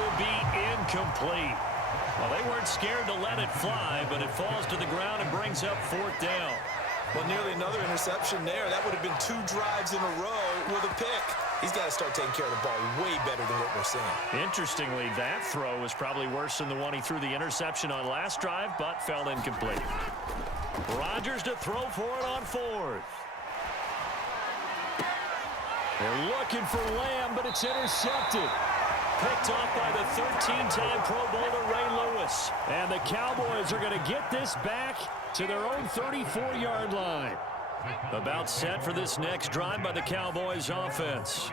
will be incomplete. Well, they weren't scared to let it fly, but it falls to the ground and brings up 4th down. Well, nearly another interception there. That would have been 2 drives in a row with a pick. He's got to start taking care of the ball way better than what we're seeing. Interestingly, that throw was probably worse than the one he threw the interception on last drive, but fell incomplete. Rodgers to throw for it on 4th. They're looking for Lamb, but it's intercepted. Picked off by the 13-time Pro Bowler Ray Lewis. And the Cowboys are going to get this back to their own 34-yard line. About set for this next drive by the Cowboys offense.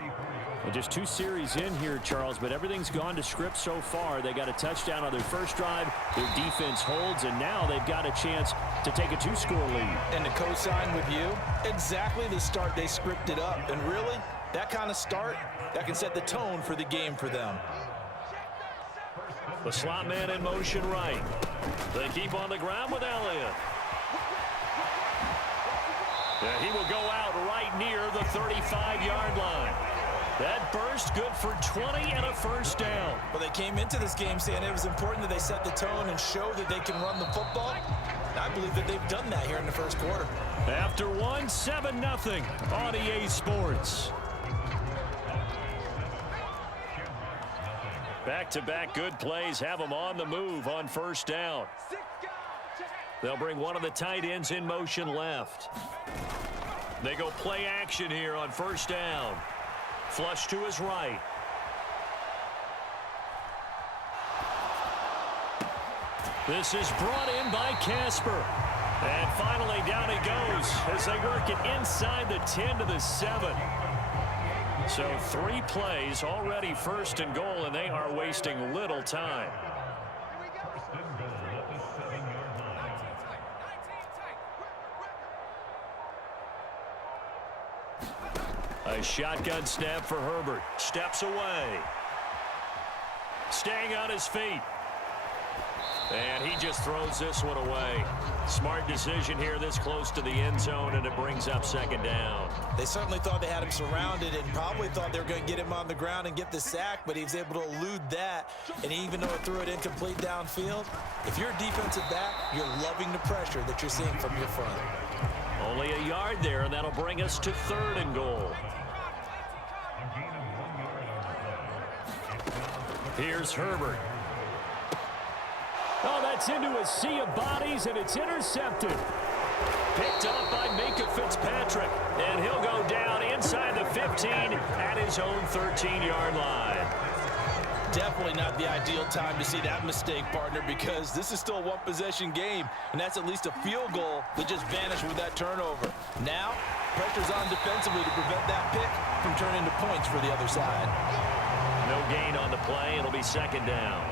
Well, just 2 series in here, Charles, but everything's gone to script so far. They got a touchdown on their first drive. Their defense holds, and now they've got a chance to take a 2-score lead. And to co-sign with you, exactly the start they scripted up. And really, that kind of start, that can set the tone for the game for them. The slot man in motion right. They keep on the ground with Elliott. And he will go out right near the 35-yard line. That burst good for 20 and a 1st down. Well, they came into this game saying it was important that they set the tone and show that they can run the football. And I believe that they've done that here in the first quarter. After 1, 7-0 on EA Sports. Back-to-back good plays have them on the move on 1st down. They'll bring one of the tight ends in motion left. They go play action here on 1st down. Flush to his right. This is brought in by Casper. And finally down he goes as they work it inside the 10 to the 7. So 3 plays already 1st and goal, and they are wasting little time. A shotgun snap for Herbert. Steps away. Staying on his feet. And he just throws this one away. Smart decision here this close to the end zone, and it brings up 2nd down. They certainly thought they had him surrounded and probably thought they were going to get him on the ground and get the sack, but he was able to elude that. And even though it threw it incomplete downfield, if you're a defensive back, you're loving the pressure that you're seeing from your front. Only a yard there, and that'll bring us to 3rd and goal. Here's Herbert. Oh, that's into a sea of bodies, and it's intercepted. Picked off by Minkah Fitzpatrick, and he'll go down inside the 15 at his own 13-yard line. Definitely not the ideal time to see that mistake, partner, because this is still a 1-possession game, and that's at least a field goal that just vanished with that turnover. Now, pressure's on defensively to prevent that pick from turning into points for the other side. No gain on the play. It'll be 2nd down.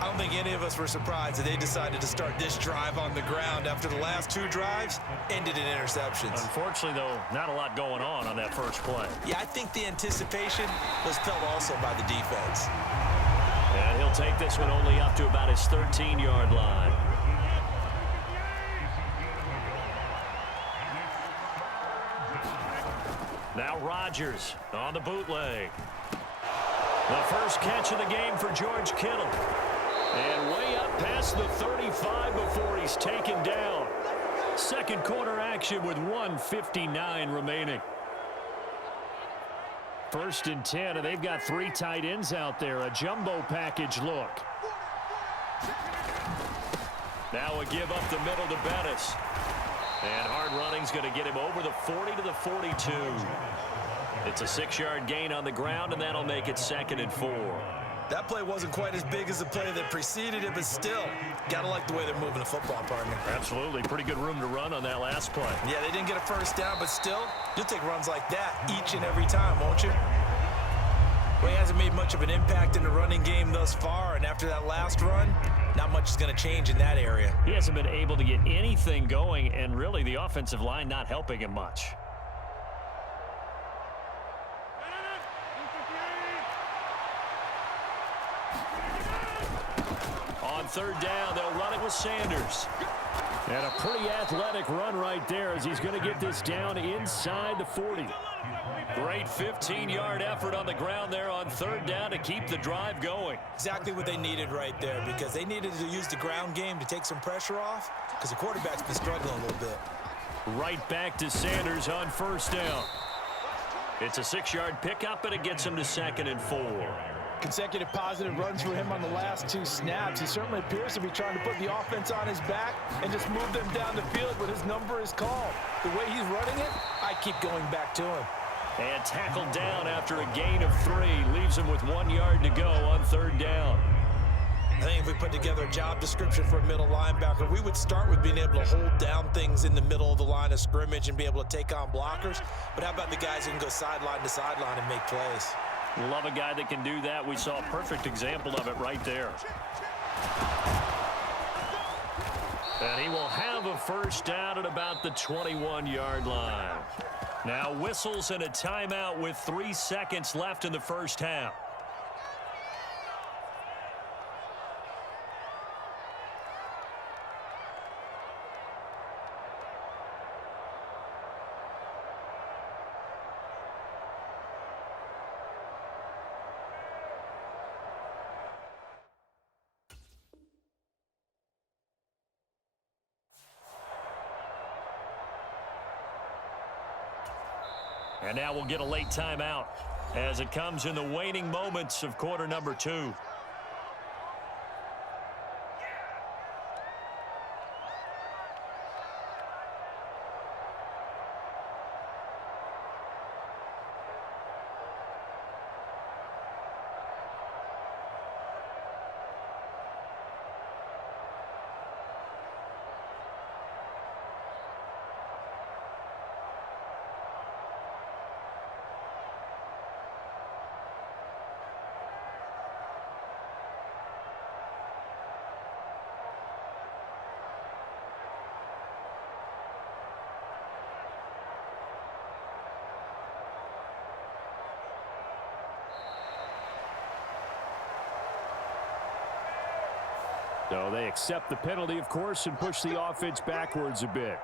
I don't think any of us were surprised that they decided to start this drive on the ground after the last 2 drives ended in interceptions. Unfortunately, though, not a lot going on that first play. Yeah, I think the anticipation was felt also by the defense. And he'll take this one only up to about his 13-yard line. Now Rodgers on the bootleg. The first catch of the game for George Kittle. And way up past the 35 before he's taken down. 2nd quarter action with 1:59 remaining. 1st and 10, and they've got 3 tight ends out there. A jumbo package look. Now a give up the middle to Bettis. And hard running's going to get him over the 40 to the 42. It's a 6-yard gain on the ground, and that'll make it 2nd and 4. That play wasn't quite as big as the play that preceded it, but still, gotta like the way they're moving the football, partner. Absolutely. Pretty good room to run on that last play. Yeah, they didn't get a 1st down, but still, you'll take runs like that each and every time, won't you? Well, he hasn't made much of an impact in the running game thus far, and after that last run, not much is going to change in that area. He hasn't been able to get anything going, and really the offensive line not helping him much. On third down, they'll run it with Sanders. And a pretty athletic run right there as he's going to get this down inside the 40. Great 15-yard effort on the ground there on third down to keep the drive going. Exactly what they needed right there, because they needed to use the ground game to take some pressure off, because the quarterback's been struggling a little bit. Right back to Sanders on first down. It's a 6-yard pickup, and it gets him to 2nd and 4. Consecutive positive runs for him on the last 2 snaps. He certainly appears to be trying to put the offense on his back and just move them down the field when his number is called. The way he's running it, I keep going back to him. And tackled down after a gain of 3. Leaves him with 1 yard to go on third down. I think if we put together a job description for a middle linebacker, we would start with being able to hold down things in the middle of the line of scrimmage and be able to take on blockers. But how about the guys who can go sideline to sideline and make plays? Love a guy that can do that. We saw a perfect example of it right there. And he will have a first down at about the 21-yard line. Now whistles and a timeout with 3 seconds left in the first half. And now we'll get a late timeout as it comes in the waning moments of quarter number 2. So they accept the penalty, of course, and push the offense backwards a bit.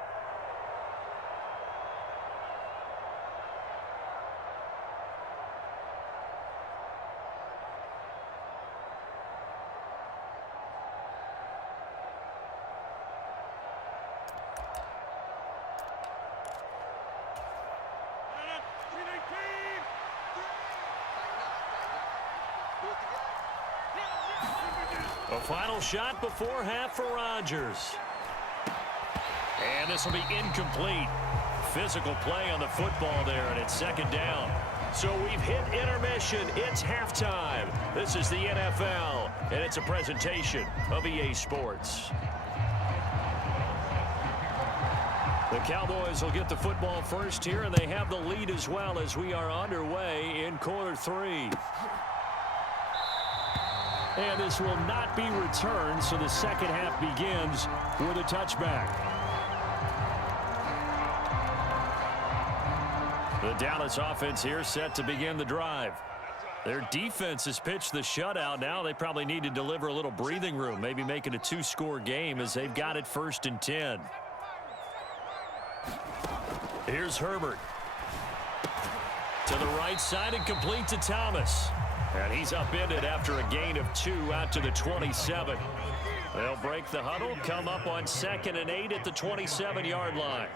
A final shot before half for Rodgers. And this will be incomplete. Physical play on the football there, and it's 2nd down. So we've hit intermission. It's halftime. This is the NFL, and it's a presentation of EA Sports. The Cowboys will get the football first here, and they have the lead as well as we are underway in quarter 3. And this will not be returned, so the second half begins with a touchback. The Dallas offense here set to begin the drive. Their defense has pitched the shutout. Now they probably need to deliver a little breathing room, maybe make it a 2-score game as they've got it 1st and 10. Here's Herbert. To the right side and complete to Thomas. And he's upended after a gain of 2 out to the 27. They'll break the huddle, come up on 2nd and 8 at the 27-yard line.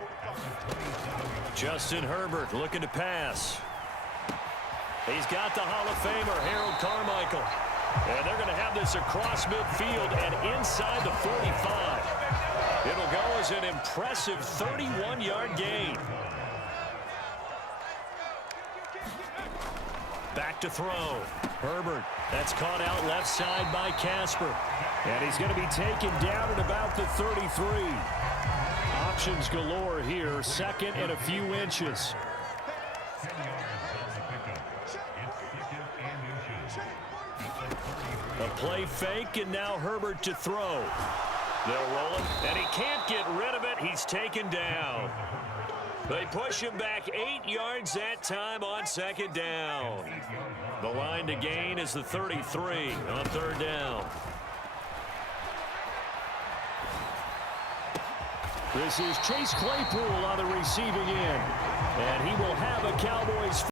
Justin Herbert looking to pass. He's got the Hall of Famer, Harold Carmichael. And they're going to have this across midfield and inside the 45. It'll go as an impressive 31-yard gain. Back to throw. Herbert, that's caught out left side by Casper. And he's going to be taken down at about the 33. Options galore here, 2nd and a few inches. A play fake, and now Herbert to throw. They'll roll him, and he can't get rid of it. He's taken down. They push him back 8 yards that time on 2nd down. The line to gain is the 33 on 3rd down. This is Chase Claypool on the receiving end. And he will have a Cowboys